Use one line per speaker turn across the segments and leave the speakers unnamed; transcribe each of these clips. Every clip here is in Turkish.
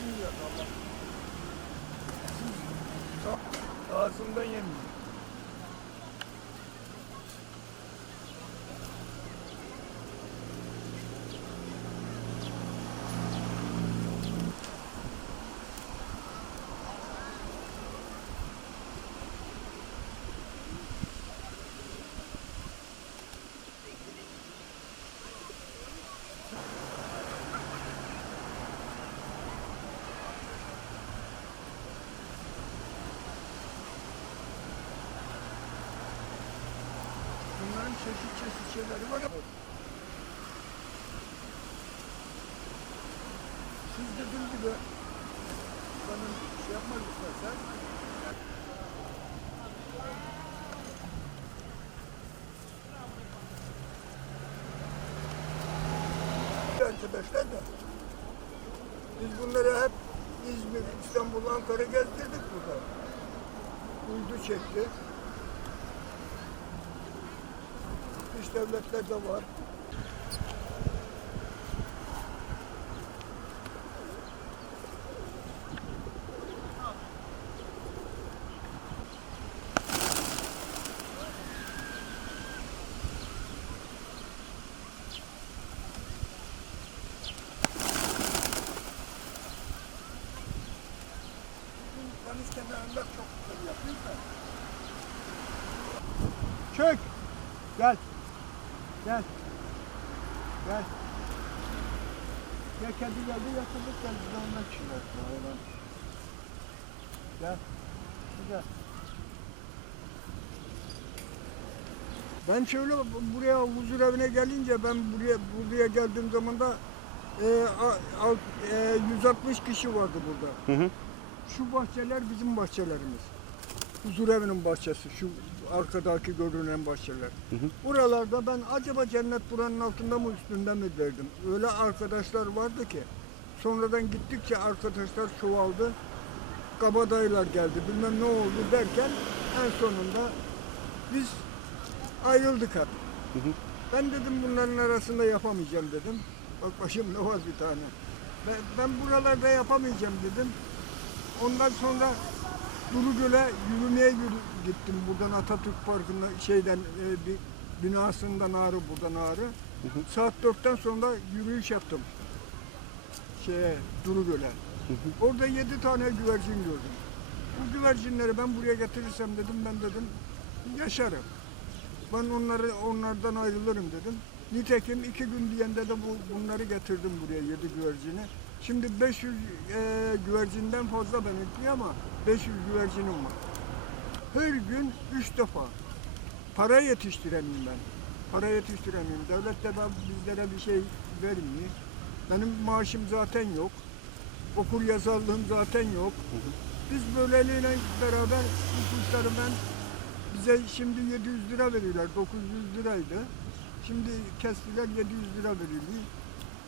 Bilmiyorum Allah. Çeşit çeşit şeyleri var siz dediğim gibi bana şey yapmak istersen arkadaşlar da biz bunları hep İzmir, İstanbul, Ankara gezdirdik burada. Uydu çekti. Dış devletlerde var. Çök. Gel. Gel. Gel. Ya kendi geldi ya geldi. Bir de ondan çıkıyor. Hayvan. Gel. Güzel. Ben şöyle bu- buraya huzur evine gelince ben buraya buraya geldiğim zaman da e, alt- e, 160 kişi vardı burada.
Hı hı.
Şu bahçeler bizim bahçelerimiz. Huzur evinin bahçesi, şu arkadaki görünen bahçeler.
Hı hı.
Buralarda ben acaba cennet buranın altında mı üstünde mi derdim. Öyle arkadaşlar vardı ki sonradan gittikçe arkadaşlar çoğaldı. Kabadayılar geldi bilmem ne oldu derken en sonunda biz ayrıldık hep.
Hı hı.
Ben dedim bunların arasında yapamayacağım dedim. Bak başımda var bir tane. Ben, ben buralarda yapamayacağım dedim. Ondan sonra Durugöl'e yürümeye yürü, gittim. Buradan Atatürk Parkı'nda şeyden e, bir binasından ağrı buradan ağrı. Saat dörtten sonra yürüyüş yaptım. Şeye Durugöl'e. Orada yedi tane güvercin gördüm. Bu güvercinleri ben buraya getirirsem dedim ben dedim yaşarım. Ben onları onlardan ayrılırım dedim. Nitekim iki gün diyende de bu, bunları getirdim buraya yedi güvercini. Şimdi 500 e, güvercinden fazla benimki ama 500 güvercinim var. Her gün üç defa. Para yetiştiremeyim ben. Para yetiştiremiyorum. Devlet de ben- bizlere bir şey vermiyor. Benim maaşım zaten yok. Okul yazarlığım zaten yok. Biz böyleliğine beraber bu kuşları ben bize şimdi 700 lira veriyorlar. 900 liraydı. Şimdi kestiler 700 lira veriliyor.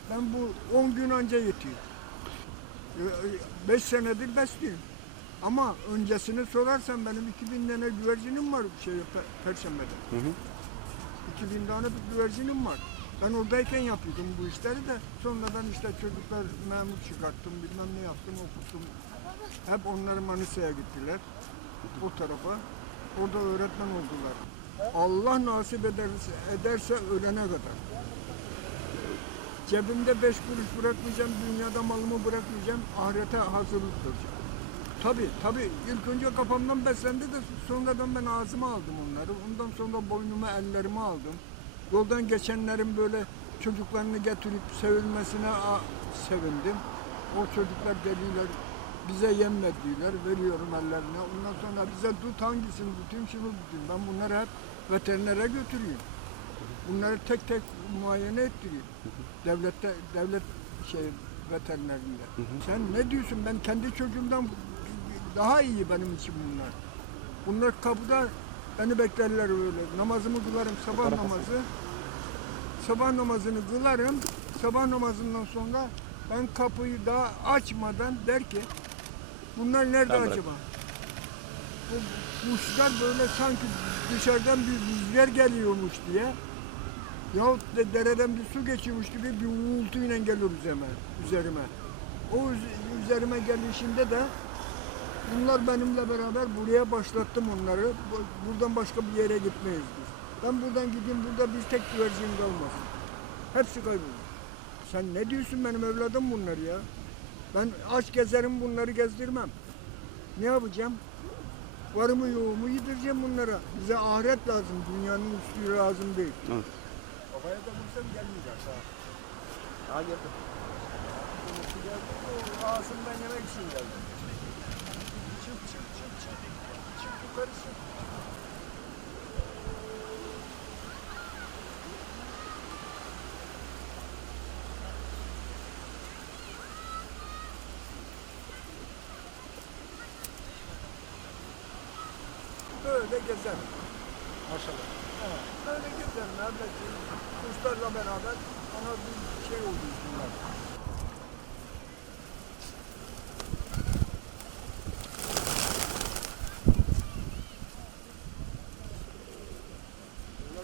Ben bu 10 gün önce yetiyor. 5 senedir besliyorum. Ama öncesini sorarsan benim 2000 tane güvercinim var şey Pe- Perşembe'de.
Hı hı.
2000 tane bir güvercinim var. Ben oradayken yapıyordum bu işleri de sonradan işte çocuklar memur çıkarttım bilmem ne yaptım okuttum. Hep onlar Manisa'ya gittiler o tarafa. Orada öğretmen oldular. Allah nasip ederse, ederse ölene kadar. Cebimde beş kuruş bırakmayacağım, dünyada malımı bırakmayacağım, ahirete hazırlık duracağım. Tabii tabii ilk önce kafamdan beslendi de sonradan ben ağzıma aldım onları. Ondan sonra boynuma ellerime aldım. Yoldan geçenlerin böyle çocuklarını getirip sevilmesine sevindim. O çocuklar geliyorlar bize yem ver diyorlar, veriyorum ellerine. Ondan sonra bize tut hangisini tutayım, şunu tutayım. Ben bunları hep veterinere götürüyorum. Bunları tek tek muayene ettiriyorum. Devlette, devlet şey veterinerinde. Sen ne diyorsun? Ben kendi çocuğumdan daha iyi benim için bunlar. Bunlar kapıda beni beklerler öyle. Namazımı kılarım, sabah namazı. Sabah namazını kılarım. Sabah namazından sonra ben kapıyı daha açmadan der ki bunlar nerede
bırak.
acaba? Bu kuşlar böyle sanki dışarıdan bir rüzgar geliyormuş diye yahut da dereden bir su geçiyormuş gibi bir uğultuyla geliyor üzerime. üzerime. O üz- üzerime gelişinde de bunlar benimle beraber buraya başlattım onları. Bu- Buradan başka bir yere gitmeyiz biz. Ben buradan gideyim burada bir tek güvercin kalmasın. Hepsi kaybolur. Sen ne diyorsun benim evladım bunlar ya? Ben aç gezerim bunları gezdirmem. Ne yapacağım? Varımı yoğumu yedireceğim bunlara. Bize ahiret lazım. Dünyanın üstü lazım değil.
Evet.
Kafaya da vursam gelmeyecek ha.
Ha geldim.
O ağzımdan yemek için geldi. Çık çık çık çık. Çık yukarı çık. Böyle gezer.
Maşallah.
Böyle gezer. Nerede? Kuşlarla beraber bir